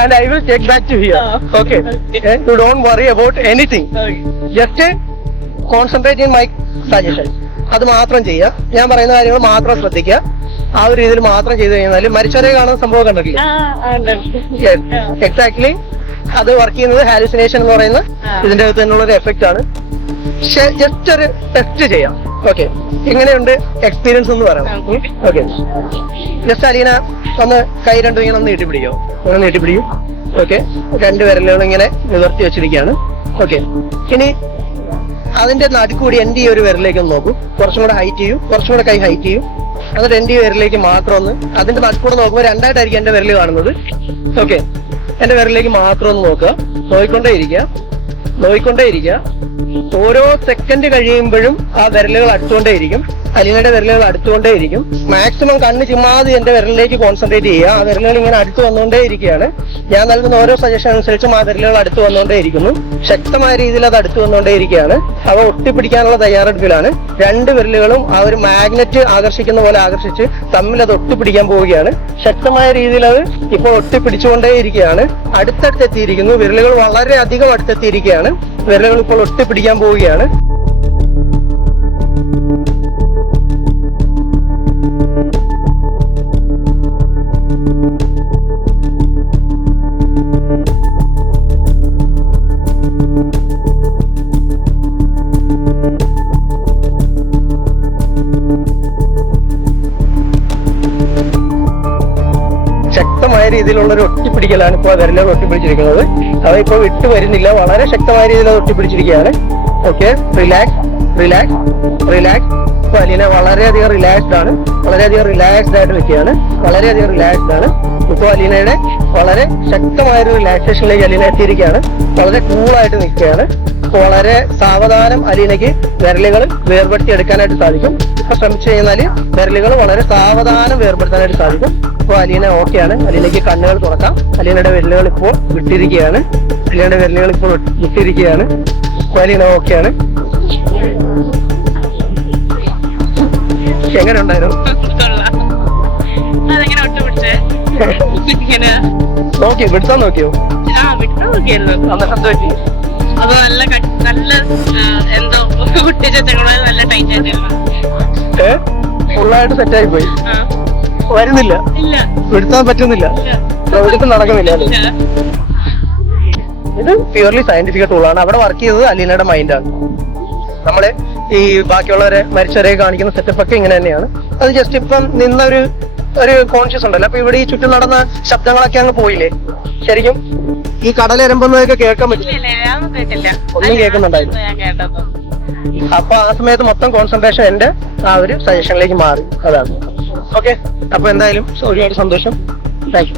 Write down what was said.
and I will take back to here. Okay. You don't worry about anything. Just concentrate in my suggestions. അത് മാത്രം ചെയ്യുക. ഞാൻ പറയുന്ന കാര്യങ്ങൾ മാത്രം ശ്രദ്ധിക്കുക. ആ ഒരു രീതിയിൽ മാത്രം ചെയ്ത് കഴിഞ്ഞാൽ മരിച്ചവരെ കാണുന്ന സംഭവം കണ്ടിട്ടില്ല. എക്സാക്ട്ലി അത് വർക്ക് ചെയ്യുന്നത് ഹാലുസിനേഷൻ എന്ന് പറയുന്ന ഇതിന്റെ അകത്ത് തന്നെയുള്ള ഒരു എഫക്റ്റ് ആണ്. ജസ്റ്റ് ഒരു ടെസ്റ്റ് ചെയ്യാം. ഓക്കെ, എങ്ങനെയുണ്ട് എക്സ്പീരിയൻസ് എന്ന് പറയാം. ഓക്കെ, ജസ്റ്റ് അലീന ഒന്ന് കൈ രണ്ടും ഇങ്ങനെ ഒന്ന് നീട്ടിപ്പിടിക്കോ. ഒന്ന് നീട്ടിപ്പിടിക്കും. ഓക്കെ, രണ്ട് വിരലുകളും ഇങ്ങനെ നിവർത്തി വെച്ചിരിക്കുകയാണ്. ഓക്കെ, ഇനി അതിന്റെ നടുക്കൂടി എന്റെ ഈ ഒരു വിരലിലേക്ക് ഒന്ന് നോക്കൂ. കുറച്ചും കൂടെ ഹൈറ്റ് ചെയ്യൂ, കുറച്ചും കൂടെ കൈ ഹൈറ്റ് ചെയ്യൂ. എന്നിട്ട് എന്റെ ഈ വിരലിലേക്ക് മാത്രം ഒന്ന്, അതിന്റെ നടുക്കൂടെ നോക്കുമ്പോൾ രണ്ടായിട്ടായിരിക്കും എന്റെ വിരൽ കാണുന്നത്. ഓക്കെ, എന്റെ വിരലിലേക്ക് മാത്രം ഒന്ന് നോക്കുക. നോയിക്കൊണ്ടേയിരിക്കുക. ഓരോ സെക്കൻഡ് കഴിയുമ്പോഴും ആ വിരലുകൾ അടുത്തുകൊണ്ടേയിരിക്കും. അലീനയുടെ വിരലുകൾ അടുത്തുകൊണ്ടേയിരിക്കും. മാക്സിമം കണ്ണ് ചിമ്മാതെ എന്റെ വിരലിലേക്ക് കോൺസെൻട്രേറ്റ് ചെയ്യുക. ആ വിരലുകൾ ഇങ്ങനെ അടുത്ത് വന്നുകൊണ്ടേയിരിക്കുകയാണ്. ഞാൻ നൽകുന്ന ഓരോ സജഷൻ അനുസരിച്ചും ആ വിരലുകൾ അടുത്ത് വന്നുകൊണ്ടേയിരിക്കുന്നു. ശക്തമായ രീതിയിൽ അത് അടുത്ത് വന്നുകൊണ്ടേയിരിക്കുകയാണ്. അവ ഒട്ടിപ്പിടിക്കാനുള്ള തയ്യാറെടുപ്പിലാണ്. രണ്ട് വിരലുകളും ആ ഒരു മാഗ്നറ്റ് ആകർഷിക്കുന്ന പോലെ ആകർഷിച്ച് തമ്മിൽ അത് ഒട്ടിപ്പിടിക്കാൻ പോവുകയാണ്. ശക്തമായ രീതിയിൽ അത് ഇപ്പോൾ ഒട്ടിപ്പിടിച്ചുകൊണ്ടേയിരിക്കുകയാണ്. അടുത്തെത്തിയിരിക്കുന്നു. വിരലുകൾ വളരെ അധികം അടുത്തെത്തിയിരിക്കുകയാണ്. വിരലുകൾ ഇപ്പോൾ ഒട്ടിപ്പിടിക്കാൻ പോവുകയാണ്. ശക്തമായ രീതിയിലുള്ള ഒരു ഒട്ടിപ്പിടിക്കലാണ് ഇപ്പോൾ വിരലുകൾ ഒട്ടിപ്പിടിച്ചിരിക്കുന്നത്. അവ ഇപ്പോൾ വിട്ടു വരുന്നില്ല. വളരെ ശക്തമായ രീതിയിൽ അത് ഒട്ടിപ്പിടിച്ചിരിക്കുകയാണ്. Okay, relax. ഇപ്പോൾ അലീന വളരെയധികം റിലാക്സ്ഡ് ആണ്. റിലാക്സ്ഡ് ആയിട്ട് നിൽക്കുകയാണ്. ഇപ്പോൾ അലീനയുടെ വളരെ ശക്തമായ ഒരു റിലാക്സേഷനിലേക്ക് അലീന എത്തിയിരിക്കുകയാണ്. വളരെ കൂളായിട്ട് നിൽക്കുകയാണ്. വളരെ സാവധാനം അലീനയ്ക്ക് വിരലുകൾ വേർപെടുത്തി എടുക്കാനായിട്ട് സാധിക്കും. ഇപ്പൊ ശ്രമിച്ചു കഴിഞ്ഞാൽ വിരലുകൾ വളരെ സാവധാനം വേർപെടുത്താനായിട്ട് സാധിക്കും. ഇപ്പോൾ അലീന ഓക്കെയാണ്. അലീനയ്ക്ക് കണ്ണുകൾ തുറക്കാം. അലീനയുടെ വിരലുകൾ ഇപ്പോൾ വിട്ടിരിക്കുകയാണ്. ഇപ്പോൾ അലീന ഓക്കെയാണ്. എങ്ങനെ ഉണ്ടായിരുന്നു? നോക്കിയോ? വിടുത്താൻ നോക്കിയോ? അത് നല്ല എന്തോ നല്ല ടൈറ്റ് ആയിട്ട് ഫുള്ളായിട്ട് സെറ്റായി പോയി. വരുന്നില്ല, വിടുത്താൻ പറ്റുന്നില്ല, പ്രവചിത്തം നടക്കുന്നില്ല. ഇത് പ്യൂർലി സയന്റിഫിക് ടൂളാണ്. അവിടെ വർക്ക് ചെയ്തത് അലീനയുടെ മൈൻഡാണ്. നമ്മള് ഈ ബാക്കിയുള്ളവരെ മരിച്ചവരെ കാണിക്കുന്ന സെറ്റപ്പ് ഒക്കെ ഇങ്ങനെ തന്നെയാണ്. അത് ജസ്റ്റ് ഇപ്പം നിന്നൊരു കോൺഷ്യസ് ഉണ്ടല്ലോ. അപ്പൊ ഇവിടെ ഈ ചുറ്റും നടന്ന ശബ്ദങ്ങളൊക്കെ അങ്ങ് പോയില്ലേ? ശരിക്കും ഈ കടലിരമ്പുന്നതൊക്കെ കേൾക്കാൻ പറ്റില്ല. ഒന്നും കേൾക്കുന്നുണ്ടായിരുന്നു. അപ്പൊ ആ സമയത്ത് മൊത്തം കോൺസെൻട്രേഷൻ എന്റെ ആ ഒരു സജഷനിലേക്ക് മാറി. അതാണ്. ഓക്കെ, അപ്പൊ എന്തായാലും ഒരുപാട് സന്തോഷം. Thank you.